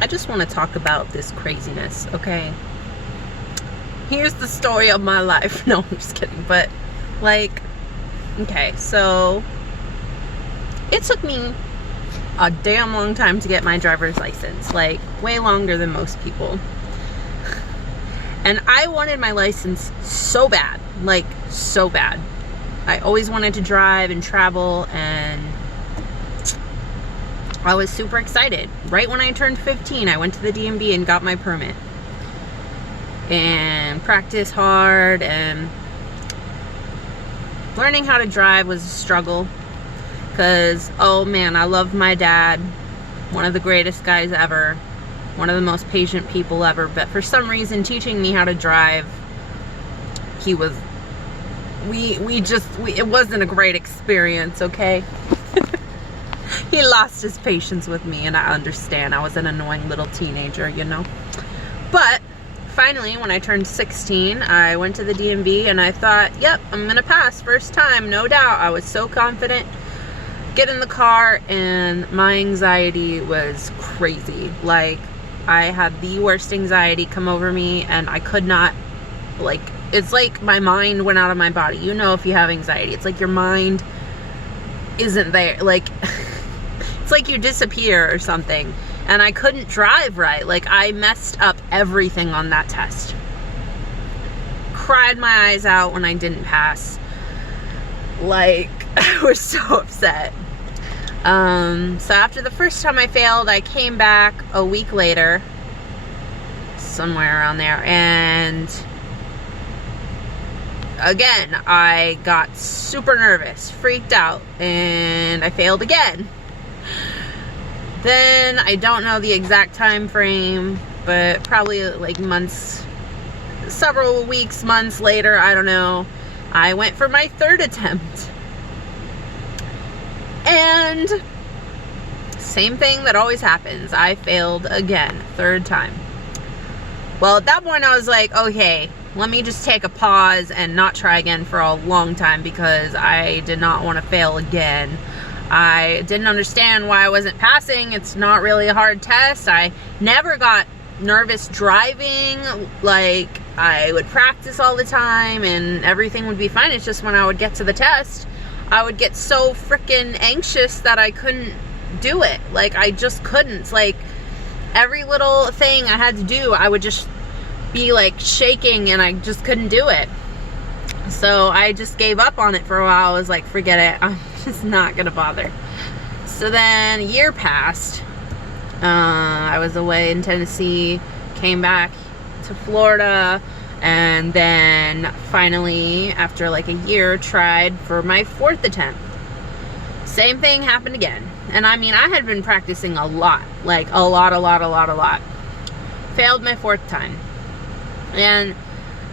I just want to talk about this craziness, okay? Here's the story of my life. No, I'm just kidding. But, like, okay, so it took me a damn long time to get my driver's license. Like, way longer than most people. And I wanted my license so bad. Like, so bad. I always wanted to drive and travel, and I was super excited. Right when I turned 15, I went to the DMV and got my permit. And practiced hard, and learning how to drive was a struggle. Because, oh man, I love my dad. One of the greatest guys ever. One of the most patient people ever. But for some reason, teaching me how to drive, he was... it wasn't a great experience, okay? He lost his patience with me, and I understand. I was an annoying little teenager, you know? But finally, when I turned 16, I went to the DMV, and I thought, yep, I'm gonna pass first time, no doubt. I was so confident. Get in the car, and my anxiety was crazy. Like, I had the worst anxiety come over me, and I could not, like, it's like my mind went out of my body. You know, if you have anxiety, it's like your mind isn't there. Like, it's like you disappear or something. And I couldn't drive right. Like, I messed up everything on that test. Cried my eyes out when I didn't pass. Like, I was so upset. So after the first time I failed, I came back a week later, somewhere around there, and again, I got super nervous, freaked out, and I failed again. Then, I don't know the exact time frame, but probably like months, several weeks, months later, I don't know, I went for my third attempt. And same thing that always happens. I failed again, third time. Well, at that point I was like, okay, let me just take a pause and not try again for a long time, because I did not want to fail again. I didn't understand why I wasn't passing. It's not really a hard test. I never got nervous driving. Like, I would practice all the time and everything would be fine. It's just when I would get to the test, I would get so freaking anxious that I couldn't do it. Like, I just couldn't. Like, every little thing I had to do, I would just be like shaking, and I just couldn't do it. So I just gave up on it for a while. I was like, forget it. I'm just not gonna bother. So then a year passed. I was away in Tennessee, came back to Florida, and then finally, after like a year, tried for my fourth attempt. Same thing happened again. And I mean, I had been practicing a lot. Like, a lot. Failed my fourth time. And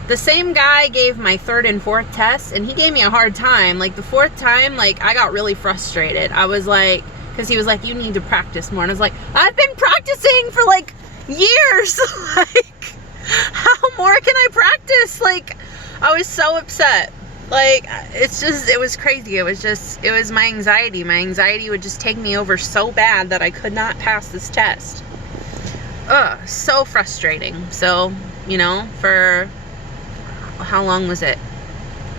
the same guy gave my third and fourth tests, and he gave me a hard time. Like, the fourth time, like, I got really frustrated. I was like, because he was like, you need to practice more. And I was like, I've been practicing for like years. Like, how more can I practice? Like, I was so upset. Like, it was crazy. It was my anxiety. My anxiety would just take me over so bad that I could not pass this test. Ugh, so frustrating. So, you know, for, how long was it?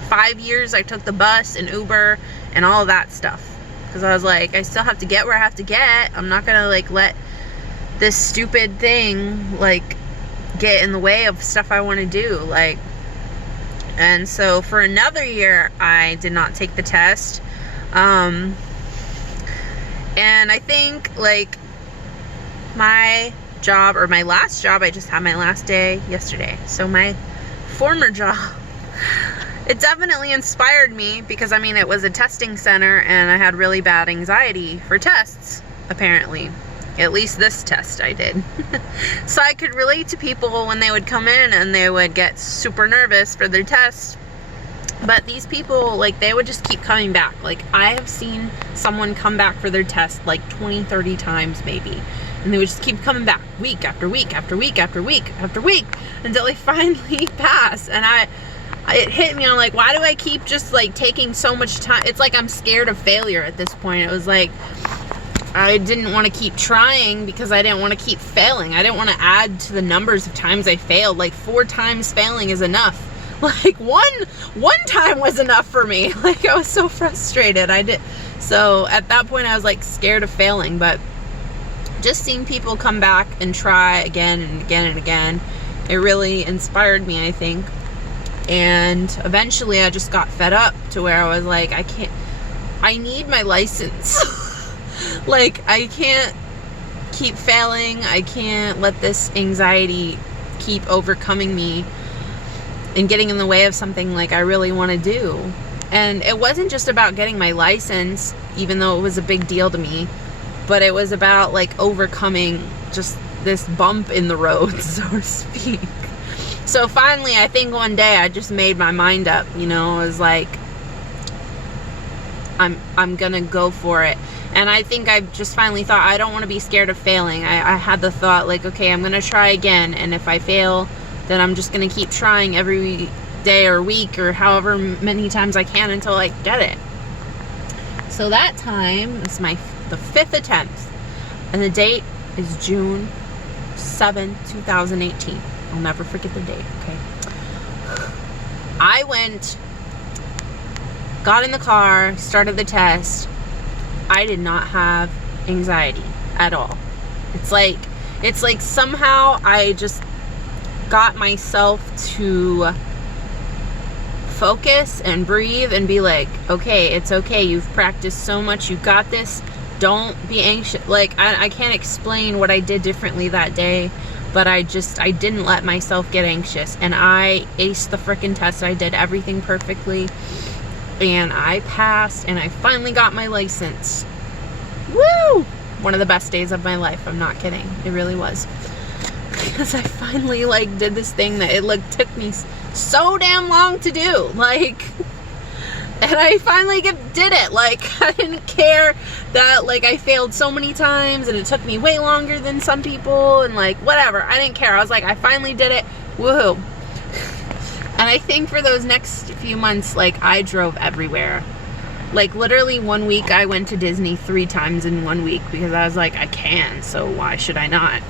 5 years I took the bus and Uber and all of that stuff. Because I was like, I still have to get where I have to get. I'm not gonna, like, let this stupid thing, like, get in the way of stuff I want to do. Like, and so for another year, I did not take the test. And I think, like, my job, or my last job, I just had my last day yesterday. So my former job, it definitely inspired me, because, I mean, it was a testing center, and I had really bad anxiety for tests, apparently. At least this test I did. So I could relate to people when they would come in and they would get super nervous for their test. But these people, like, they would just keep coming back. Like, I have seen someone come back for their test like 20, 30 times maybe. And they would just keep coming back week after week after week after week after week until they finally pass. And it hit me. I'm like, why do I keep just, like, taking so much time? It's like I'm scared of failure at this point. It was like, I didn't want to keep trying because I didn't want to keep failing. I didn't want to add to the numbers of times I failed. Like 4 times failing is enough. Like one time was enough for me. Like I was so frustrated. So at that point I was like scared of failing, but just seeing people come back and try again and again and again, it really inspired me, I think. And eventually I just got fed up to where I was like, I need my license. Like, I can't keep failing. I can't let this anxiety keep overcoming me and getting in the way of something like I really want to do. And it wasn't just about getting my license, even though it was a big deal to me, but it was about like overcoming just this bump in the road, so to speak. So finally, I think one day I just made my mind up, you know. I was like, I'm gonna go for it. And I think I just finally thought, I don't want to be scared of failing. I had the thought like, okay, I'm gonna try again, and if I fail, then I'm just gonna keep trying every day or week or however many times I can until I get it. So that time is the 5th attempt, and the date is June 7, 2018. I'll never forget the date, okay? I got in the car, started the test. I did not have anxiety at all. It's like somehow I just got myself to focus and breathe and be like, okay, it's okay. You've practiced so much. You got this. Don't be anxious. Like, I can't explain what I did differently that day, but I didn't let myself get anxious, and I aced the frickin' test. I did everything perfectly, and I passed, and I finally got my license. Woo! One of the best days of my life. I'm not kidding. It really was. Because I finally, like, did this thing that it took me so damn long to do. Like, and I finally did it. Like, I didn't care that, like, I failed so many times and it took me way longer than some people and, like, whatever. I didn't care. I was like, I finally did it. Woohoo. And I think for those next few months, like, I drove everywhere. Like, literally one week I went to Disney 3 times in 1 week because I was like, I can, so why should I not?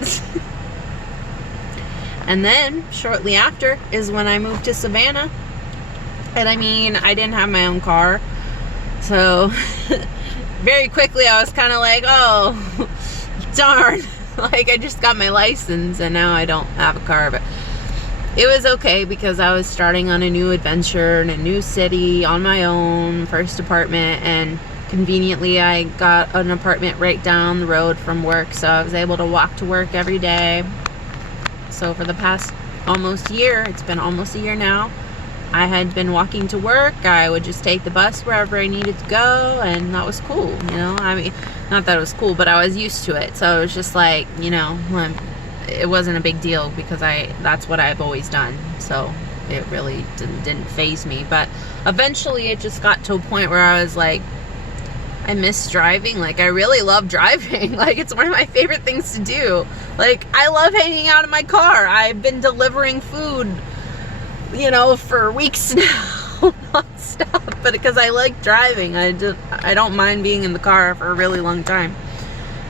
And then, shortly after, is when I moved to Savannah. And I mean, I didn't have my own car. So, very quickly I was kind of like, oh, darn. Like, I just got my license and now I don't have a car. But it was okay because I was starting on a new adventure in a new city on my own, first apartment. And conveniently, I got an apartment right down the road from work. So I was able to walk to work every day. So for the past almost year, it's been almost a year now, I had been walking to work. I would just take the bus wherever I needed to go, and that was cool, you know. I mean, not that it was cool, but I was used to it. So it was just like, you know, it wasn't a big deal because that's what I've always done. So it really didn't faze me. But eventually it just got to a point where I was like, I miss driving. Like, I really love driving. Like, it's one of my favorite things to do. Like, I love hanging out in my car. I've been delivering food, you know, for weeks now, non-stop. But because I like driving, I don't mind being in the car for a really long time.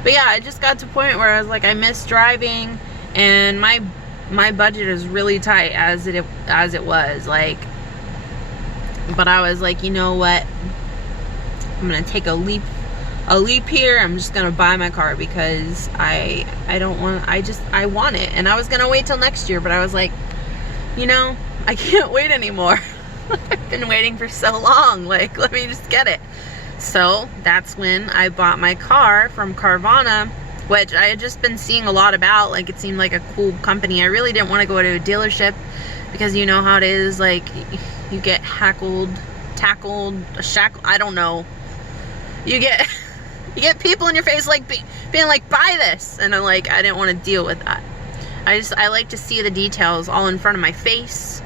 But yeah, I just got to a point where I was like, I miss driving, and my budget is really tight as it was. Like, but I was like, you know what? I'm gonna take a leap here. I'm just gonna buy my car because I want it. And I was gonna wait till next year, but I was like, you know, I can't wait anymore. I've been waiting for so long. Like, let me just get it. So that's when I bought my car from Carvana, which I had just been seeing a lot about. Like, it seemed like a cool company. I really didn't want to go to a dealership because you know how it is. Like, you get tackled, shackled, I don't know. You get people in your face like being like, buy this, and I'm like, I didn't want to deal with that. I like to see the details all in front of my face,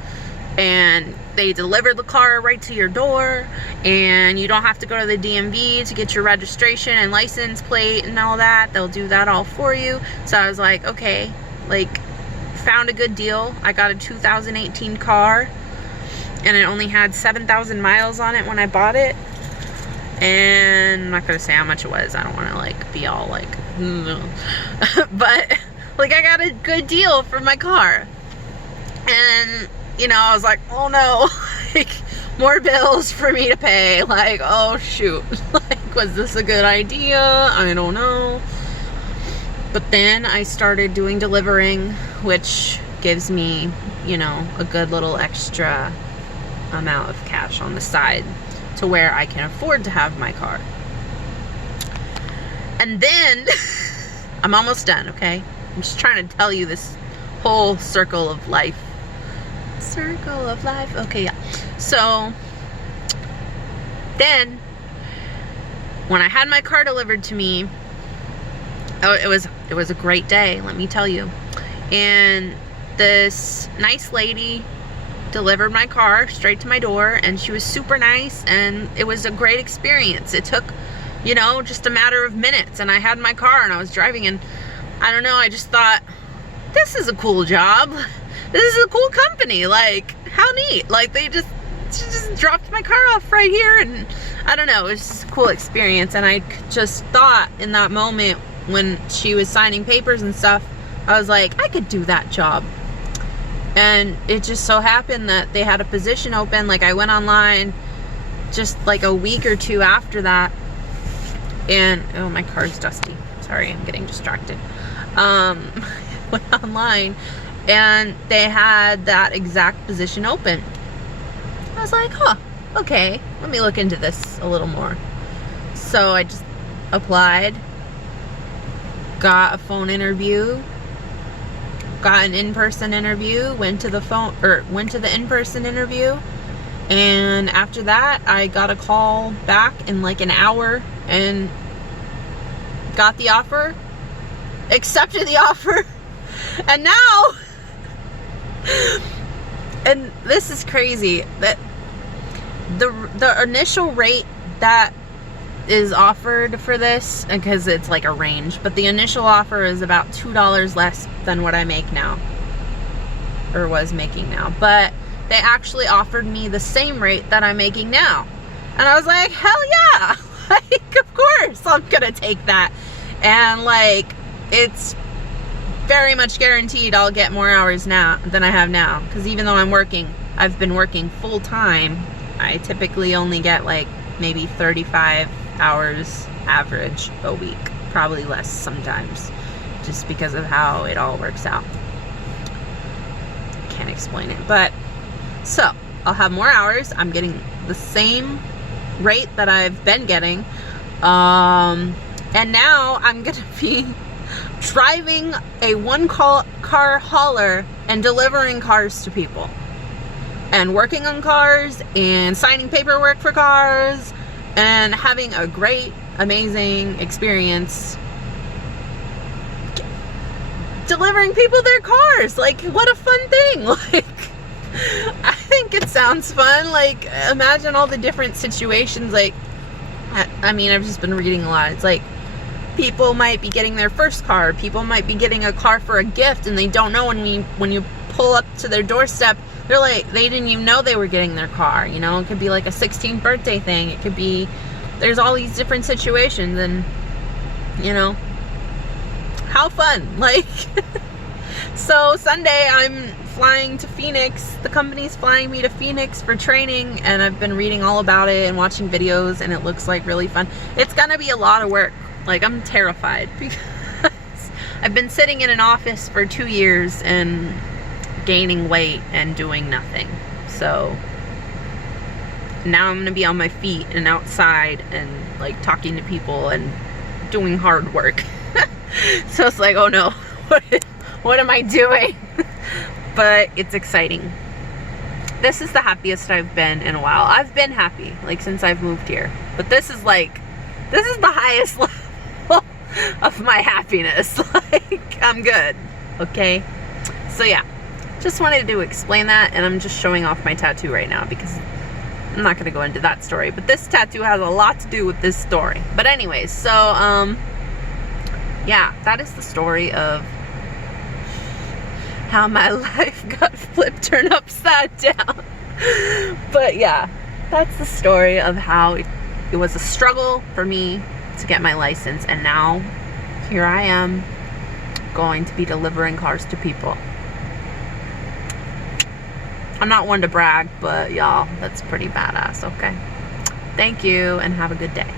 and they deliver the car right to your door, and you don't have to go to the DMV to get your registration and license plate and all that. They'll do that all for you. So I was like, okay, like, found a good deal. I got a 2018 car, and it only had 7,000 miles on it when I bought it. And I'm not gonna say how much it was. I don't want to like be all like but like I got a good deal for my car. And you know, I was like, oh no, like more bills for me to pay. Like, oh shoot, like was this a good idea? I don't know. But then I started doing delivering, which gives me, you know, a good little extra amount of cash on the side to where I can afford to have my car. And then I'm almost done, okay? I'm just trying to tell you this whole circle of life. Circle of life. Okay, yeah. So then when I had my car delivered to me, oh, it was a great day, let me tell you. And this nice lady delivered my car straight to my door, and she was super nice, and it was a great experience. It took, you know, just a matter of minutes, and I had my car and I was driving, and I don't know, I just thought, this is a cool job. This is a cool company. Like, how neat. Like, she just dropped my car off right here, and I don't know, it was just a cool experience. And I just thought in that moment when she was signing papers and stuff, I was like, I could do that job. And it just so happened that they had a position open. Like, I went online just like a week or two after that, and oh, my car's dusty. Sorry, I'm getting distracted. Went online and they had that exact position open. I was like, huh, okay, let me look into this a little more. So I just applied, got a phone interview, got an in-person interview, went to the in-person interview, and after that I got a call back in like an hour and got the offer, accepted the offer, and now and this is crazy, that the initial rate that is offered for this, because it's like a range, but the initial offer is about $2 less than what I make now, or was making now. But they actually offered me the same rate that I'm making now, and I was like, hell yeah, like of course I'm gonna take that. And like, it's very much guaranteed I'll get more hours now than I have now, because even though I've been working full time, I typically only get like maybe 35 hours average a week, probably less sometimes, just because of how it all works out. Can't explain it. But so I'll have more hours. I'm getting the same rate that I've been getting, and now I'm gonna be driving a car hauler and delivering cars to people, and working on cars and signing paperwork for cars and having a great, amazing experience delivering people their cars. Like, what a fun thing. Like, I think it sounds fun. Like, imagine all the different situations. Like, I mean, I've just been reading a lot. It's like, people might be getting their first car, people might be getting a car for a gift, and they don't know when you pull up to their doorstep, they're like, they didn't even know they were getting their car. You know, it could be like a 16th birthday thing. It could be, there's all these different situations, and you know, how fun. Like, so Sunday I'm flying to Phoenix. The company's flying me to Phoenix for training, and I've been reading all about it and watching videos, and it looks like really fun. It's gonna be a lot of work. Like, I'm terrified because I've been sitting in an office for 2 years and gaining weight and doing nothing. So now I'm gonna be on my feet and outside and like talking to people and doing hard work. So it's like, oh no, what am I doing? But it's exciting. This is the happiest I've been in a while. I've been happy like since I've moved here, but this is the highest level of my happiness. Like, I'm good. Okay, so yeah, just wanted to explain that, and I'm just showing off my tattoo right now because I'm not gonna go into that story, but this tattoo has a lot to do with this story. But anyways, so yeah, that is the story of how my life got flipped, turned upside down. But yeah, that's the story of how It was a struggle for me to get my license, and now here I am going to be delivering cars to people. I'm not one to brag, but y'all, that's pretty badass, okay? Thank you, and have a good day.